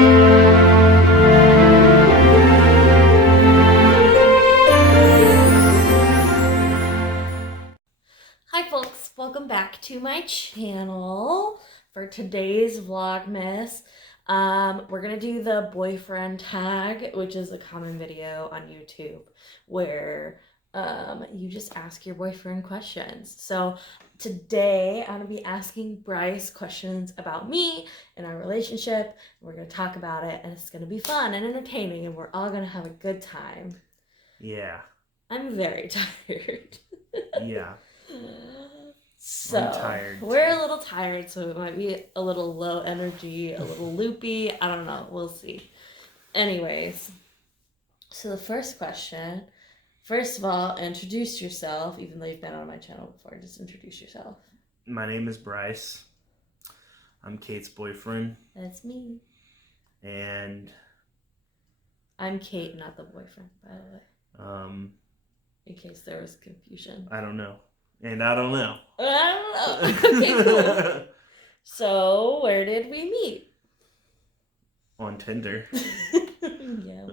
Hi folks, welcome back to my channel for today's Vlogmas. We're gonna do the boyfriend tag, which is a common video on YouTube where you just ask your boyfriend questions. So today I'm gonna be asking Bryce questions about me and our relationship. We're gonna talk about it and it's gonna be fun and entertaining and we're all gonna have a good time. Yeah. I'm very tired. Yeah. So I'm tired. We're a little tired, so it might be a little low energy, a little loopy. I don't know. We'll see. Anyways, so the first question, first of all, introduce yourself, even though you've been on my channel before. Just introduce yourself. My name is Bryce. I'm Kate's boyfriend. That's me. And I'm Kate, not the boyfriend, by the way. In case there was confusion. I don't know. And I don't know. I don't know. Okay, cool. So, where did we meet? On Tinder. Yeah.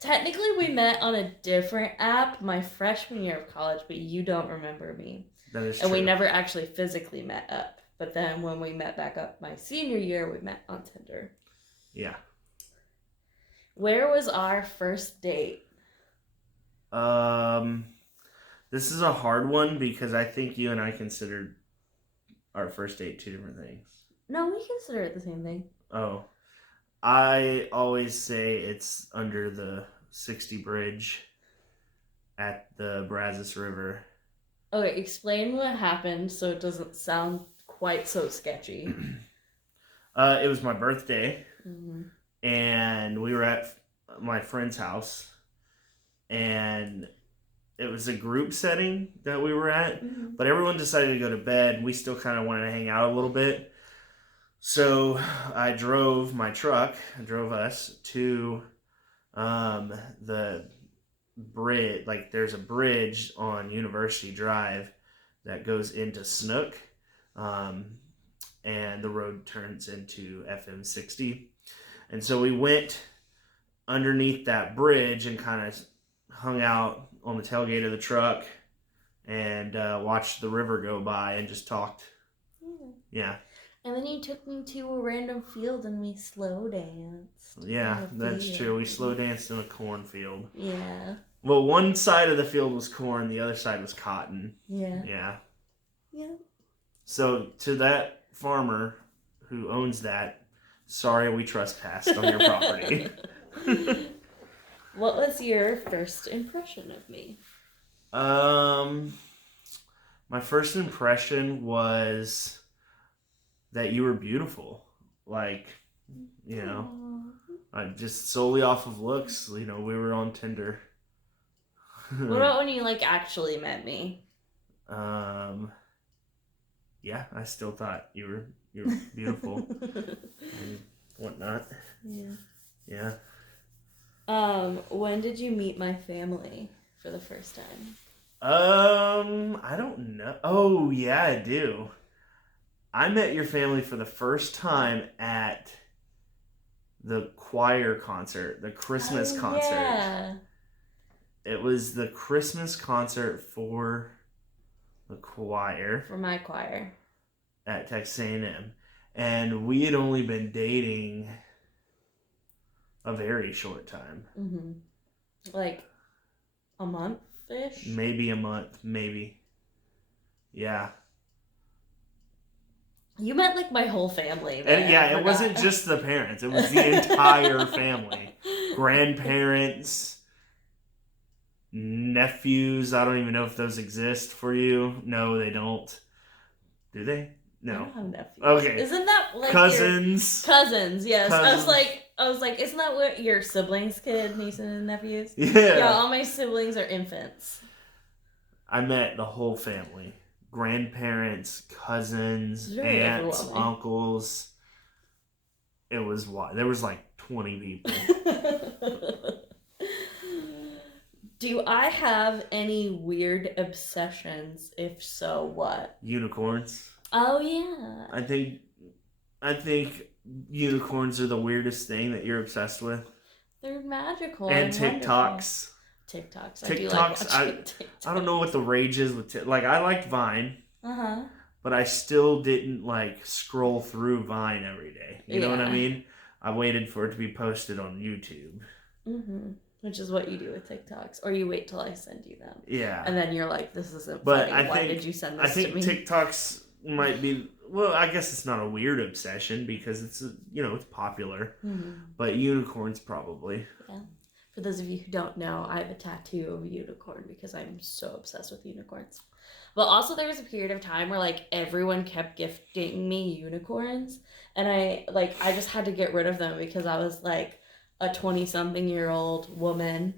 Technically, we met on a different app my freshman year of college, but you don't remember me. That is true. And we never actually physically met up. But then when we met back up my senior year, we met on Tinder. Yeah. Where was our first date? This is a hard one because I think you and I considered our first date two different things. No, we consider it the same thing. Oh. I always say it's under the 60 bridge at the Brazos River. Okay, explain what happened so it doesn't sound quite so sketchy. It was my birthday, Mm-hmm. and we were at my friend's house, and it was a group setting that we were at, Mm-hmm. but everyone decided to go to bed. We still kind of wanted to hang out a little bit. So I drove us to the bridge. Like, there's a bridge on University Drive that goes into Snook, and the road turns into FM 60. And so we went underneath that bridge and kind of hung out on the tailgate of the truck and watched the river go by and just talked. Yeah. And then you took me to a random field and we slow danced. Yeah, that's true. We slow danced in a cornfield. Yeah. Well, one side of the field was corn, the other side was cotton. Yeah. Yeah. Yeah. So to that farmer who owns that, sorry we trespassed on your property. What was your first impression of me? My first impression was that you were beautiful. Like, you know, just solely off of looks. You know, we were on Tinder. What about when you actually met me? Yeah, I still thought you were beautiful and whatnot. Yeah. Yeah. When did you meet my family for the first time? I don't know. Oh, yeah, I do. I met your family for the first time at the choir concert, the Christmas concert. Yeah. It was the Christmas concert for the choir. For my choir. At Texas A&M. And we had only been dating a very short time. Mm-hmm. Like a month-ish? Maybe a month, maybe. Yeah. You met my whole family. And yeah, it wasn't just the parents. It was the entire family. Grandparents, nephews. I don't even know if those exist for you. No, they don't. Do they? No. I don't have nephews. Okay. Isn't that cousins? Cousins, yes. Cousins. I was like, isn't that what your siblings kid, nieces and nephews? Yeah. Yeah, all my siblings are infants. I met the whole family. Grandparents, cousins, aunts, uncles. It was wild. There was 20 people. Do I have any weird obsessions? If so, what? Unicorns. Oh, yeah. I think I think unicorns are the weirdest thing that you're obsessed with. They're magical And and wonderful. TikToks. TikToks. I do like TikToks. watching I don't know TikToks. what the rage is with like I liked Vine, Uh-huh. but I still didn't like scroll through Vine every day. You know what I Yeah. mean? I waited for it to be posted on YouTube. Mm-hmm. Which is what you do with TikToks. Or you wait till I send you them. Yeah. And then you're like, this isn't But funny. Why did you send this to me? TikToks might be, well, I guess it's not a weird obsession because it's it's popular. Mm-hmm. But unicorns probably. Yeah. For those of you who don't know, I have a tattoo of a unicorn because I'm so obsessed with unicorns. But also there was a period of time where like everyone kept gifting me unicorns and I just had to get rid of them because I was like a 20-something-year-old woman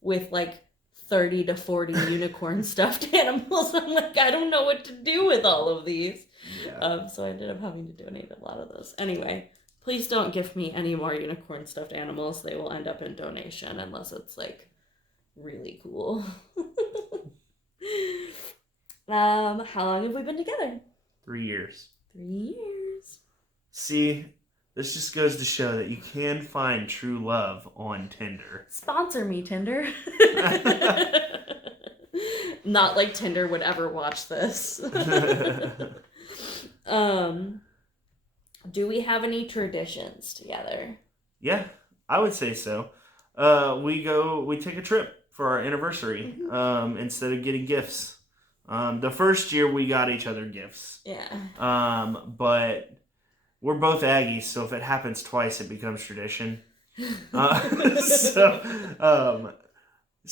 with like 30 to 40 unicorn stuffed animals. I'm like, I don't know what to do with all of these. Yeah. So I ended up having to donate a lot of those. Anyway, please don't gift me any more unicorn stuffed animals. They will end up in donation unless it's like really cool. How long have we been together? 3 years. 3 years. See, this just goes to show that you can find true love on Tinder. Sponsor me, Tinder. Not like Tinder would ever watch this. Do we have any traditions together? Yeah, I would say so. We take a trip for our anniversary instead of getting gifts. The first year we got each other gifts. Yeah. But we're both Aggies, so if it happens twice, it becomes tradition. So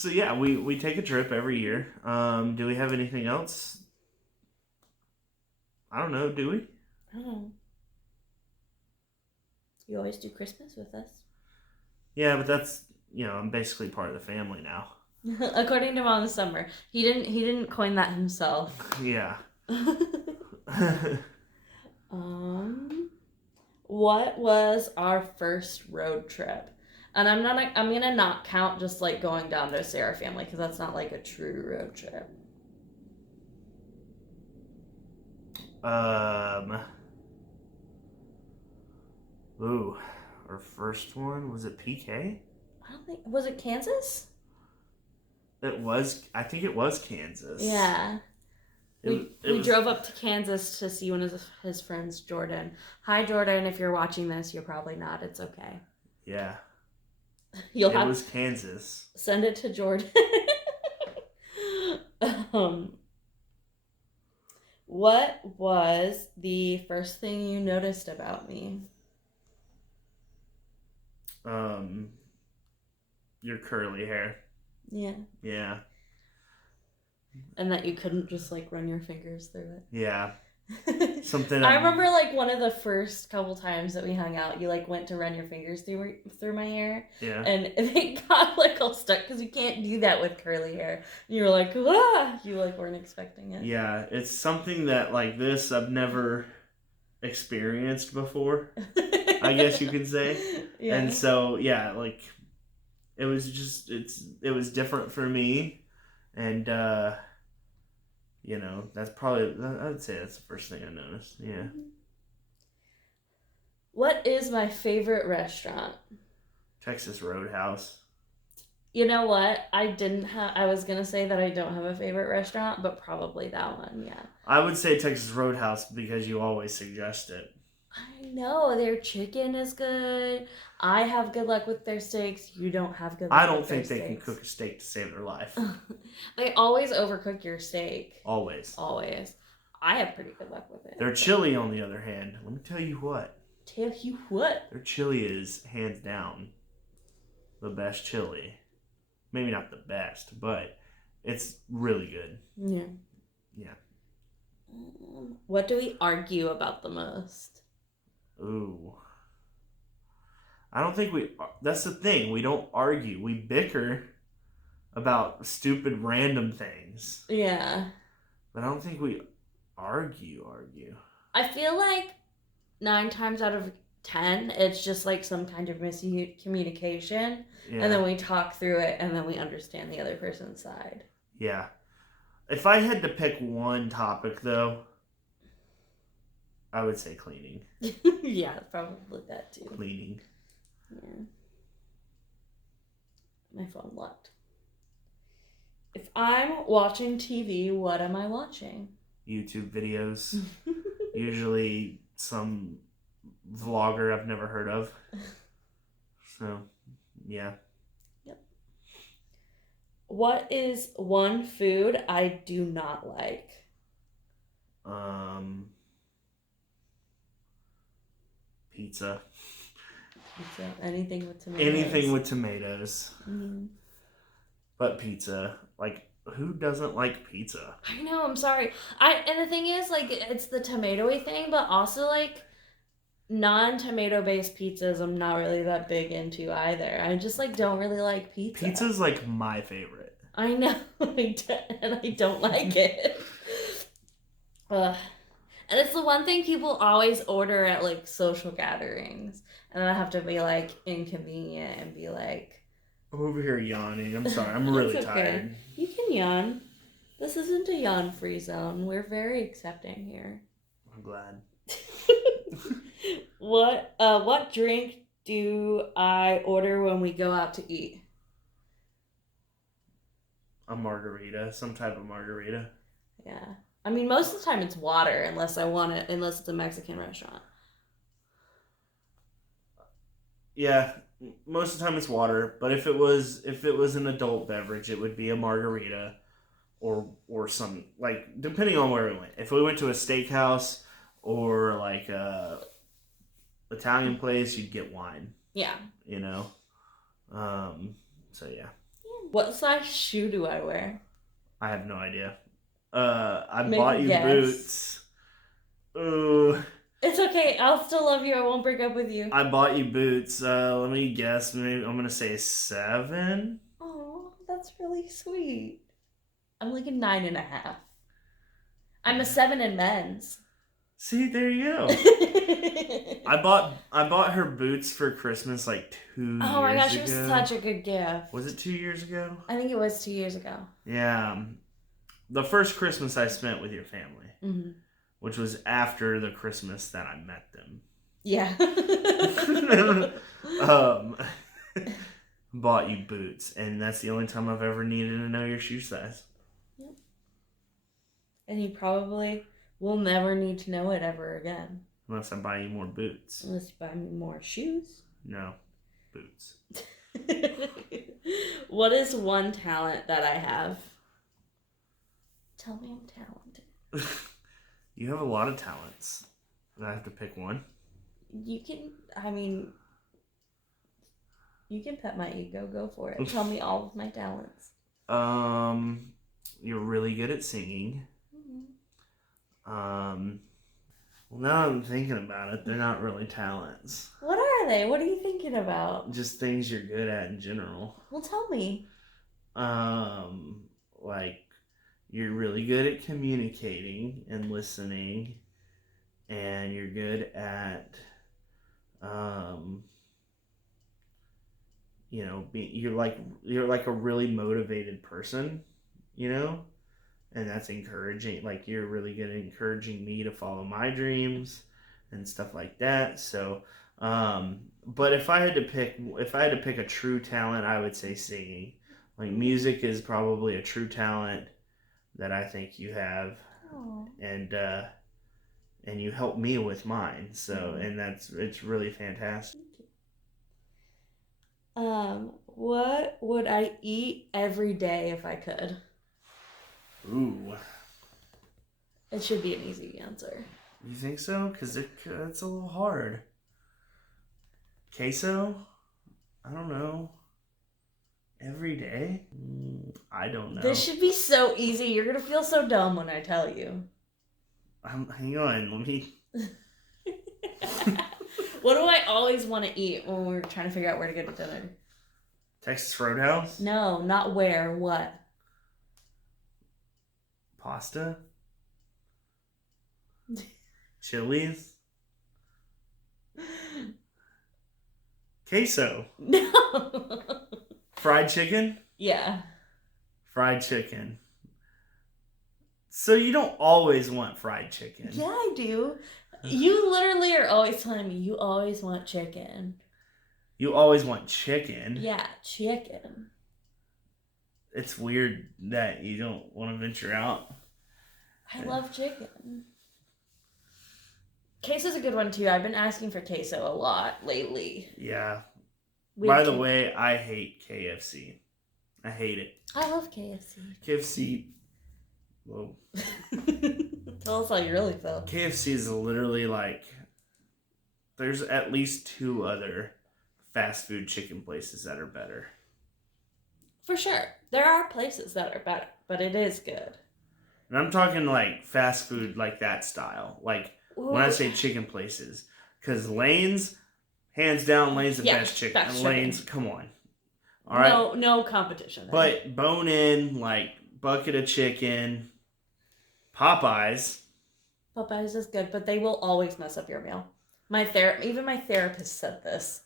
yeah, we take a trip every year. Do we have anything else? I don't know. Do we? I don't know. You always do Christmas with us. Yeah, but that's I'm basically part of the family now. According to Mom Summer, he didn't coin that himself. Yeah. What was our first road trip? And I'm gonna not count just like going down to Sarah family because that's not like a true road trip. Ooh, our first one was it PK? I don't think was it Kansas? It was. I think it was Kansas. Yeah. We drove up to Kansas to see one of his friends, Jordan. Hi, Jordan. If you're watching this, you're probably not. It's okay. Yeah. It was Kansas. Send it to Jordan. What was the first thing you noticed about me? Your curly hair. Yeah. Yeah. And that you couldn't just like run your fingers through it. Yeah. Something. I remember like one of the first couple times that we hung out, you like went to run your fingers through my hair. Yeah. And it got like all stuck because you can't do that with curly hair. And you were like, ah! You like weren't expecting it. Yeah, it's something that like this I've never experienced before. I guess you could say. Yeah. And so yeah, like it was different for me, and that's probably I would say that's the first thing I noticed. Yeah. What is my favorite restaurant? Texas Roadhouse. You know what? I was going to say that I don't have a favorite restaurant, but probably that one, yeah. I would say Texas Roadhouse because you always suggest it. I know. Their chicken is good. I have good luck with their steaks. You don't have good luck I don't with their think they steaks. can cook a steak to save their life. They always overcook your steak. Always. I have pretty good luck with it. Their chili, on the other hand, let me tell you what. Their chili is hands down the best chili. Maybe not the best, but it's really good. Yeah. Yeah. What do we argue about the most? Ooh. I don't think that's the thing. We don't argue. We bicker about stupid random things. Yeah. But I don't think we argue. I feel like 9 times out of 10, it's just like some kind of miscommunication. Yeah. And then we talk through it and then we understand the other person's side. Yeah. If I had to pick one topic, though, I would say cleaning. Yeah, probably that too. Cleaning. Yeah. My phone locked. If I'm watching TV, what am I watching? YouTube videos. Usually some vlogger I've never heard of. So, yeah. Yep. What is one food I do not like? Pizza. Pizza. Anything with tomatoes. Anything with tomatoes. Mm. But pizza. Like, who doesn't like pizza? I know, I'm sorry. And the thing is, like, it's the tomatoey thing, but also, like, non-tomato based pizzas I'm not really that big into either. I just, like, don't really like pizza. Pizza's, like, my favorite. I know. And I don't like it. Ugh. And it's the one thing people always order at, like, social gatherings. And then I have to be, like, inconvenient and be like... I'm over here yawning. I'm sorry. I'm really tired. You can yawn. This isn't a yawn-free zone. We're very accepting here. I'm glad. What drink do I order when we go out to eat? A margarita. Some type of margarita. Yeah. I mean, most of the time it's water, unless it's a Mexican restaurant. Yeah, most of the time it's water. But if it was an adult beverage, it would be a margarita, or some, like, depending on where we went. If we went to a steakhouse or like a Italian place, you'd get wine. Yeah. You know. So yeah. What size shoe do I wear? I have no idea. I Make bought a you guess. boots. Ooh. It's okay. I'll still love you. I won't break up with you. I bought you boots. Let me guess. Maybe I'm gonna say 7. Oh, that's really sweet. I'm like a 9.5. I'm a 7 in men's. See, there you go. I bought her boots for Christmas like 2 years ago. Oh my gosh, it was such a good gift. Was it 2 years ago? I think it was 2 years ago. Yeah. The first Christmas I spent with your family. Mm-hmm. Which was after the Christmas that I met them. Yeah. Bought you boots, and that's the only time I've ever needed to know your shoe size. Yep. And you probably will never need to know it ever again. Unless I buy you more boots. Unless you buy me more shoes. No. Boots. What is one talent that I have? Tell me I'm talented. You have a lot of talents. I have to pick one. You can pet my ego. Go for it. Tell me all of my talents. You're really good at singing. Mm-hmm. Well, now I'm thinking about it, they're not really talents. What are they? What are you thinking about? Just things you're good at in general. Well, tell me. Like, you're really good at communicating and listening, and you're good at, you're like a really motivated person, and that's encouraging. Like, you're really good at encouraging me to follow my dreams and stuff like that. So, but if I had to pick a true talent, I would say singing. Like, music is probably a true talent that I think you have. Oh. And you help me with mine. So, and it's really fantastic. What would I eat every day if I could? Ooh. It should be an easy answer. You think so? Because it's a little hard. Queso? I don't know. Every day? I don't know. This should be so easy. You're going to feel so dumb when I tell you. Hang on. Let me... What do I always want to eat when we're trying to figure out where to go to dinner? Texas Roadhouse? No, not where. What? Pasta? Chili's? Queso? No. Fried chicken? Yeah. Fried chicken. So you don't always want fried chicken. Yeah, I do. You literally are always telling me you always want chicken. You always want chicken. Yeah, chicken. It's weird that you don't want to venture out. I love chicken. Queso's a good one too. I've been asking for queso a lot lately. Yeah. We By have the K- way, I hate KFC. I hate it. I love KFC. KFC. Whoa. Tell us how you really feel. KFC is literally like. There's at least 2 other fast food chicken places that are better. For sure. There are places that are better, but it is good. And I'm talking like fast food, like that style. Like when I say chicken places. Because Lane's, hands down, Lane's the best chicken. Best Lane's, chicken. come on. All right. No competition there. But bone in, like bucket of chicken, Popeyes. Popeyes is good, but they will always mess up your meal. Even my therapist said this.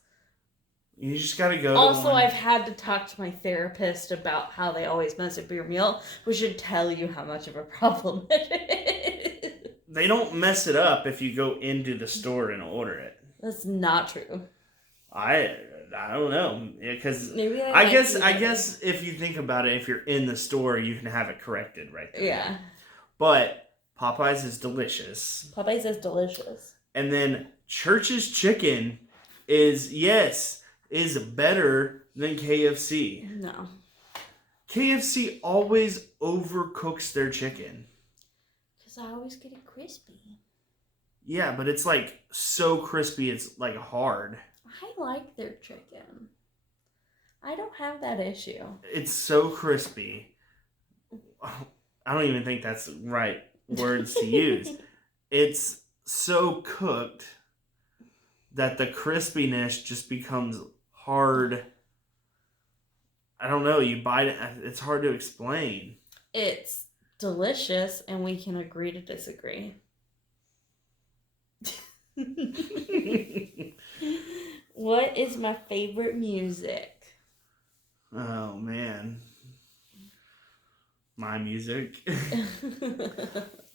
You just gotta go. Also, I've had to talk to my therapist about how they always mess up your meal, which should tell you how much of a problem it is. They don't mess it up if you go into the store and order it. That's not true. I don't know, because I guess if you think about it, if you're in the store, you can have it corrected right there. Yeah. But Popeyes is delicious. Popeyes is delicious. And then Church's Chicken is better than KFC. No. KFC always overcooks their chicken. Because I always get it crispy. Yeah, but it's like so crispy, it's like hard. I like their chicken. I don't have that issue. It's so crispy. I don't even think that's the right words to use. It's so cooked that the crispiness just becomes hard. I don't know. You bite it. It's hard to explain. It's delicious, and we can agree to disagree. What is my favorite music? Oh, man. My music?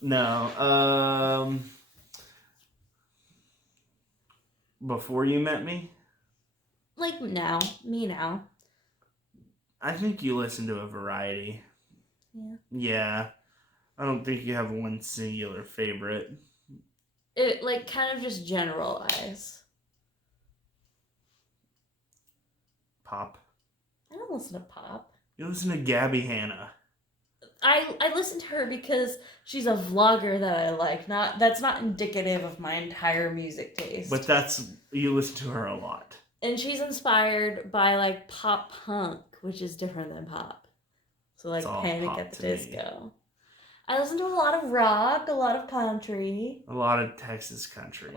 No. Before you met me? Like now. Me now. I think you listen to a variety. Yeah. Yeah. I don't think you have one singular favorite. It, like, kind of just generalize. Pop. I don't listen to pop. You listen to Gabby Hanna. I listen to her because she's a vlogger that I like. That's not indicative of my entire music taste. But you listen to her a lot. And she's inspired by like pop punk, which is different than pop. So like Panic at the Disco. I listen to a lot of rock, a lot of country. A lot of Texas country.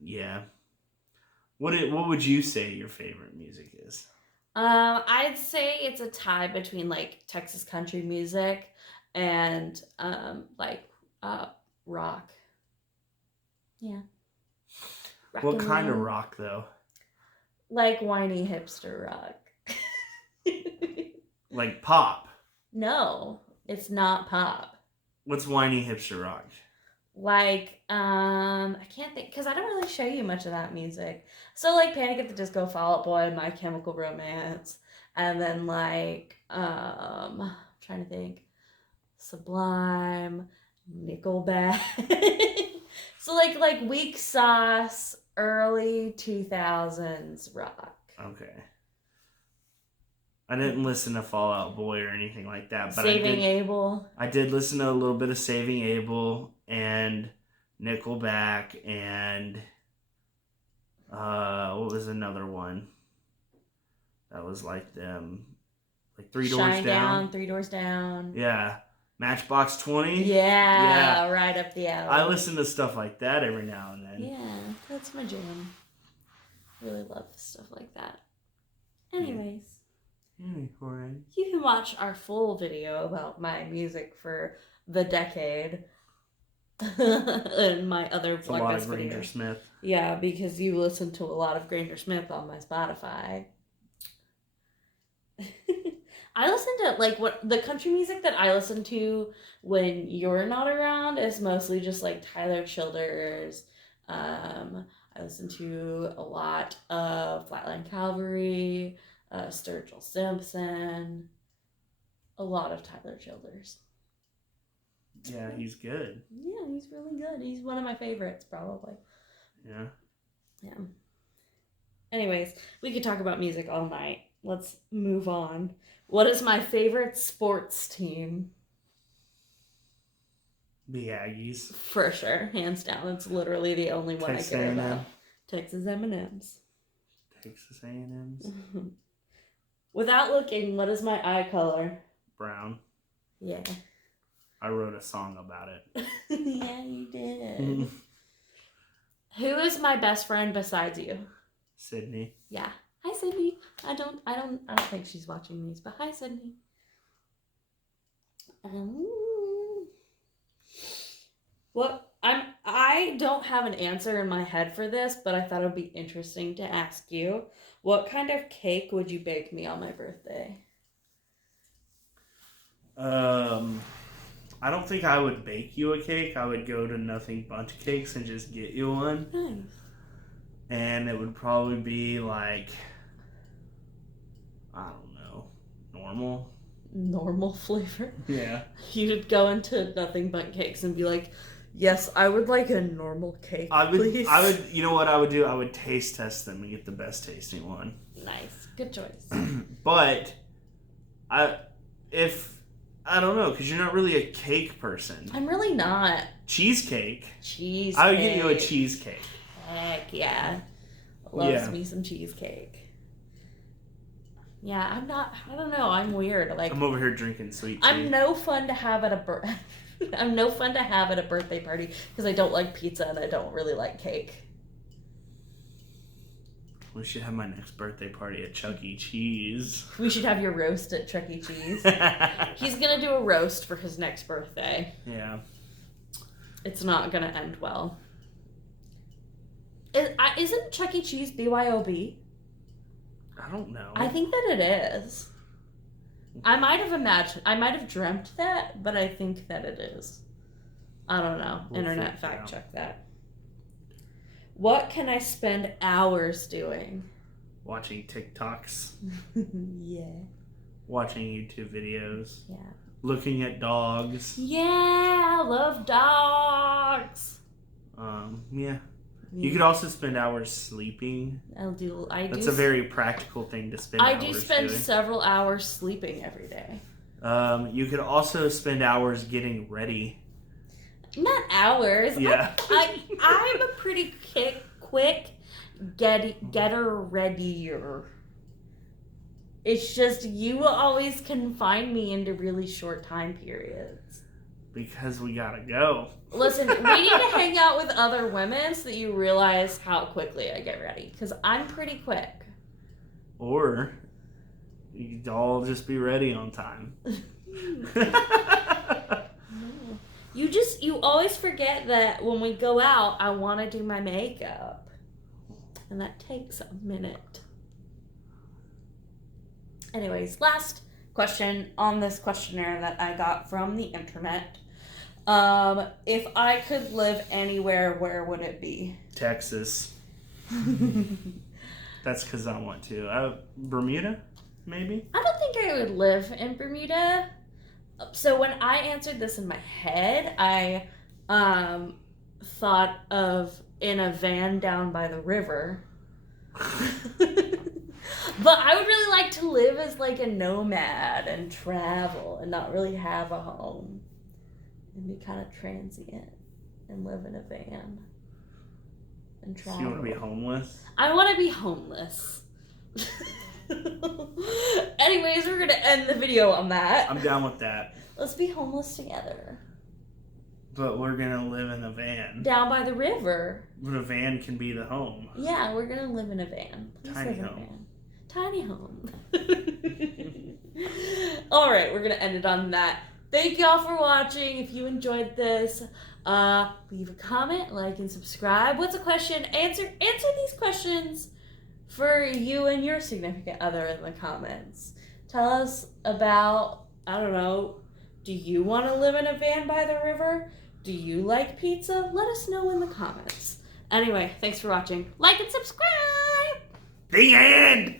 Yeah. What would you say your favorite music is? I'd say it's a tie between like Texas country music and rock. Yeah. What kind of rock though? Like whiny hipster rock. Like pop? No, it's not pop. What's whiny hipster rock? Like, I can't think, because I don't really show you much of that music. So, like, Panic at the Disco, Fall Out Boy, My Chemical Romance, and then, like, trying to think, Sublime, Nickelback. So, like Weak Sauce, early 2000s rock. Okay. I didn't listen to Fall Out Boy or anything like that, but Saving Abel. I did listen to a little bit of Saving Abel and Nickelback and what was another one that was like them, like Three Doors Down. Three Doors Down. Yeah, Matchbox 20. Yeah, right up the alley. I listen to stuff like that every now and then. Yeah, that's my jam. Really love stuff like that. Anyways. You can watch our full video about my music for the decade in my other Vlogmas video. A lot of Granger Smith. Yeah, because you listen to a lot of Granger Smith on my Spotify. I listen to like what the country music that I listen to when you're not around is mostly just like Tyler Childers. I listen to a lot of Flatline Cavalry, Sturgill Simpson, a lot of Tyler Childers. Yeah, he's good. Yeah, he's really good. He's one of my favorites, probably. Yeah. Yeah. Anyways, we could talk about music all night. Let's move on. What is my favorite sports team? The Aggies. For sure, hands down. It's literally the only one Texas I care A&M. about. Texas M&Ms. Texas A&M's. Without looking, what is my eye color? Brown. Yeah. I wrote a song about it. Yeah, you did. Who is my best friend besides you? Sydney. Yeah. Hi, Sydney. I don't think she's watching these, but hi, Sydney. I don't have an answer in my head for this, but I thought it would be interesting to ask you. What kind of cake would you bake me on my birthday? I don't think I would bake you a cake. I would go to Nothing Bundt Cakes and just get you one. Nice. And it would probably be like, I don't know, Normal flavor? Yeah. You'd go into Nothing Bundt Cakes and be like, yes, I would like a normal cake, please. You know what I would do? I would taste test them and get the best tasting one. Nice. Good choice. But, I don't know, because you're not really a cake person. I'm really not. Cheesecake. Cheesecake. I would get you a cheesecake. Heck yeah. Loves me some cheesecake. Yeah, I don't know, I'm weird. Like, I'm over here drinking sweet tea. I'm no fun to have at a birthday party because I don't like pizza and I don't really like cake. We should have my next birthday party at Chuck E. Cheese. We should have your roast at Chuck E. Cheese. He's gonna do a roast for his next birthday. Yeah. It's not gonna end well. Isn't Chuck E. Cheese BYOB? I don't know. I think that it is. I might have dreamt that, but I think that it is. I don't know. Internet fact check that. What can I spend hours doing? Watching TikToks. Yeah. Watching YouTube videos. Yeah. Looking at dogs. Yeah, I love dogs. Yeah. You could also spend hours sleeping. That's a very practical thing to spend hours doing. I do spend several hours sleeping every day. You could also spend hours getting ready. Not hours. Yeah. I'm a pretty quick getter readier. It's just you always confine me into really short time periods. Because we gotta go. Listen, we need to hang out with other women so that you realize how quickly I get ready. Because I'm pretty quick. Or you could all just be ready on time. You always forget that when we go out, I want to do my makeup. And that takes a minute. Anyways, last question on this questionnaire that I got from the internet. If I could live anywhere, where would it be? Texas. That's because I want to. Bermuda, maybe? I don't think I would live in Bermuda. So when I answered this in my head, I thought of in a van down by the river. But I would really like to live as like a nomad and travel and not really have a home. And be kind of transient and live in a van and travel. So you want to be homeless? I want to be homeless. Anyways, we're going to end the video on that. I'm down with that. Let's be homeless together. But we're going to live in a van. Down by the river. But a van can be the home. Yeah, we're going to live in a van. Tiny home. Tiny home. All right, we're going to end it on that. Thank y'all for watching. If you enjoyed this, leave a comment, like, and subscribe. What's a question? Answer these questions for you and your significant other in the comments. Tell us about, I don't know, do you want to live in a van by the river? Do you like pizza? Let us know in the comments. Anyway, thanks for watching. Like and subscribe! The end!